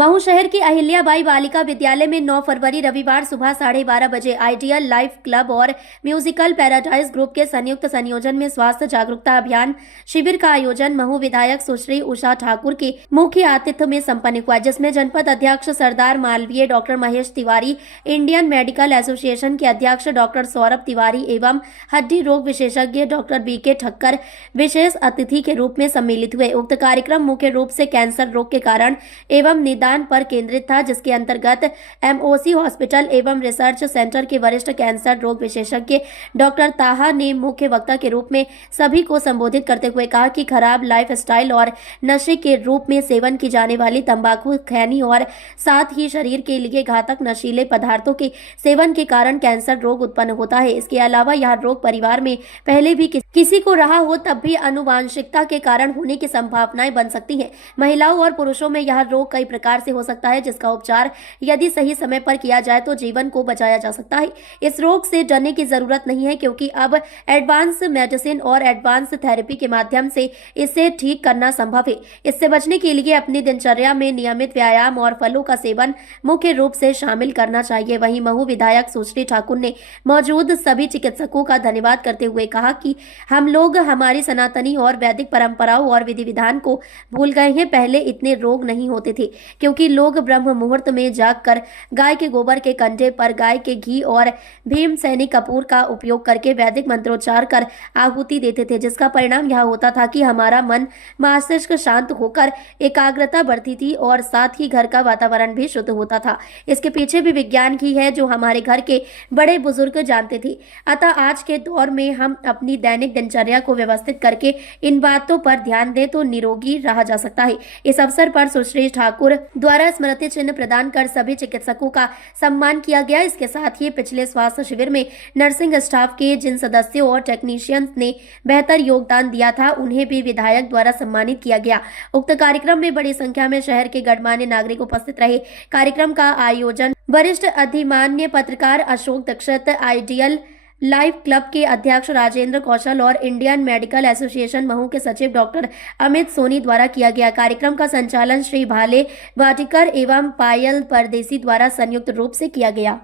महू शहर की अहिल्याबाई बालिका विद्यालय में 9 फरवरी रविवार सुबह 12:30 बजे आइडियल लाइफ क्लब और म्यूजिकल पैराडाइज ग्रुप के संयुक्त संयोजन में स्वास्थ्य जागरूकता अभियान शिविर का आयोजन महू विधायक सुश्री उषा ठाकुर के मुख्य आतिथ्य में संपन्न हुआ, जिसमें जनपद अध्यक्ष सरदार Malviya doctor Mahesh Tiwari, Indian medical association के अध्यक्ष डॉक्टर सौरभ तिवारी एवं हड्डी रोग विशेषज्ञ डॉक्टर बीके ठक्कर विशेष अतिथि के रूप में सम्मिलित हुए। उक्त कार्यक्रम मुख्य रूप से कैंसर रोग के कारण एवं निदान पर केंद्रित था, जिसके अंतर्गत एमओसी हॉस्पिटल एवं रिसर्च सेंटर के वरिष्ठ कैंसर रोग विशेषज्ञ डॉक्टर ताहा ने मुख्य वक्ता के रूप में सभी को संबोधित करते हुए कहा कि खराब लाइफस्टाइल और नशे के रूप में सेवन की जाने वाली तंबाकू, खैनी और साथ ही शरीर के लिए घातक नशीले पदार्थों के सेवन के कारण कैंसर रोग उत्पन्न होता है। इसके अलावा यह रोग परिवार में पहले भी किसी को रहा हो तब भी आनुवांशिकता के कारण होने की संभावनाएं बन सकती हैं। महिलाओं और पुरुषों में यह रोग कई प्रकार से हो सकता है, जिसका उपचार यदि सही समय पर किया जाए तो जीवन को बचाया जा सकता है। इस रोग से डरने की जरूरत नहीं है, क्योंकि अब एडवांस मेडिसिन और एडवांस थेरेपी के माध्यम से इसे ठीक करना संभव है। इससे बचने के लिए अपनी दिनचर्या में नियमित व्यायाम और फलों का सेवन मुख्य रूप से शामिल करना चाहिए। वहीं महू विधायक सुश्री ठाकुर ने मौजूद सभी चिकित्सकों का धन्यवाद करते हुए कहा कि हम लोग हमारी सनातनी और वैदिक परंपराओं और विधि विधान को भूल गए हैं। पहले इतने रोग नहीं होते थे, क्योंकि लोग ब्रह्म मुहूर्त में जागकर गाय के गोबर के कंडे पर गाय के घी और भीमसेनी कपूर का उपयोग करके वैदिक मंत्रोच्चार कर आहुति देते थे, जिसका परिणाम यह होता था कि हमारा मन मस्तिष्क शांत होकर एकाग्रता बढ़ती थी और साथ ही घर का वातावरण भी शुद्ध होता था। इसके पीछे भी विज्ञान ही है, जो हमारे घर के बड़े बुजुर्ग जानते थे। अतः आज के दौर में हम अपनी दैनिक दिनचर्या को व्यवस्थित करके इन बातों पर ध्यान दें तो निरोगी रहा जा सकता है। इस अवसर पर सुश्री ठाकुर द्वारा स्मृति चिन्ह प्रदान कर सभी चिकित्सकों का सम्मान किया गया। इसके साथ ही पिछले स्वास्थ्य शिविर में नर्सिंग स्टाफ के जिन सदस्यों और टेक्नीशियंस ने बेहतर योगदान दिया था, उन्हें भी विधायक द्वारा सम्मानित किया गया। उक्त कार्यक्रम में बड़ी संख्या में शहर के गणमान्य नागरिक उपस्थित रहे। कार्यक्रम का आयोजन वरिष्ठ अधिमान्य पत्रकार Ashok Dixit, ideal life club के अध्यक्ष राजेंद्र कौशल और इंडियन मेडिकल एसोसिएशन महू के सचिव डॉक्टर अमित सोनी द्वारा किया गया। कार्यक्रम का संचालन श्री भाले वाटिकर एवं पायल परदेसी द्वारा संयुक्त रूप से किया गया।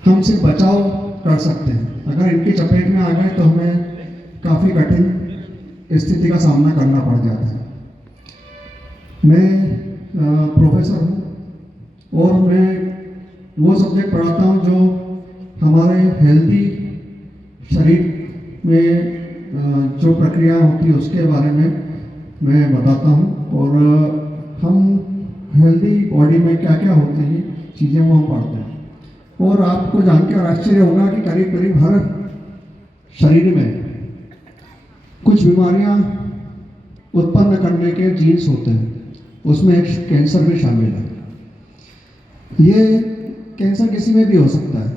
हम सिर्फ बचाव कर सकते हैं, अगर इनकी चपेट में आ गए तो हमें काफ़ी कठिन स्थिति का सामना करना पड़ जाता है। मैं प्रोफेसर हूँ और मैं वो सब्जेक्ट पढ़ाता हूँ जो हमारे हेल्दी शरीर में जो प्रक्रिया होती है उसके बारे में मैं बताता हूँ, और हम हेल्दी बॉडी में क्या क्या होती हैं चीज़ें वो हम पढ़ते हैं। और आपको जानकर आश्चर्य होगा कि करीब करीब हर शरीर में कुछ बीमारियाँ उत्पन्न करने के जीन्स होते हैं, उसमें एक कैंसर भी शामिल है। ये कैंसर किसी में भी हो सकता है,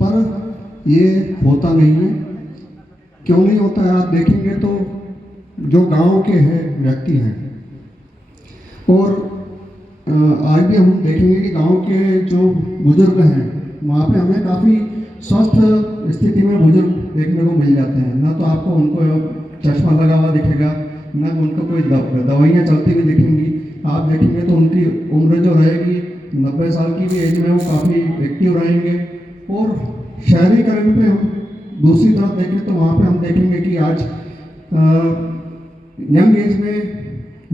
पर ये होता नहीं है। क्यों नहीं होता है? आप देखेंगे तो जो गांव के हैं व्यक्ति हैं, और आज भी हम देखेंगे कि गांव के जो बुजुर्ग हैं वहाँ पे हमें काफ़ी स्वस्थ स्थिति में बुजुर्ग देखने को मिल जाते हैं। ना तो आपको उनको चश्मा लगा हुआ दिखेगा, ना उनको कोई दवाइयाँ चलती हुई दिखेंगी। आप देखेंगे तो उनकी उम्र जो रहेगी 90 साल की भी एज में वो काफ़ी एक्टिव रहेंगे। और शहरीकरण पे हम दूसरी तरफ देखें तो वहाँ पे हम देखेंगे कि आज यंग एज में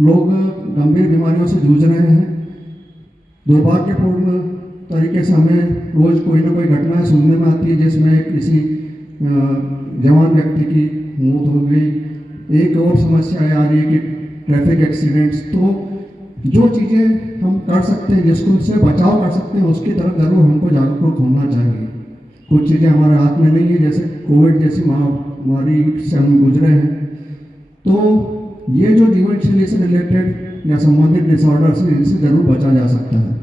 लोग गंभीर बीमारियों से जूझ रहे हैं। दुर्भाग्यपूर्ण तरीके से हमें रोज़ कोई ना कोई घटना सुनने में आती है जिसमें किसी जवान व्यक्ति की मौत हो गई। एक और समस्या आ रही है कि ट्रैफिक एक्सीडेंट्स। तो जो चीज़ें हम कर सकते हैं, जिसको से बचाव कर सकते हैं, उसकी तरफ जरूर हमको जागरूक होना चाहिए। कुछ चीज़ें हमारे हाथ में नहीं है, जैसे कोविड जैसी महामारी से हम गुजरे हैं। तो ये जो जीवन शैली से रिलेटेड या संबंधित डिसऑर्डर्स हैं, इनसे जरूर बचा जा सकता है।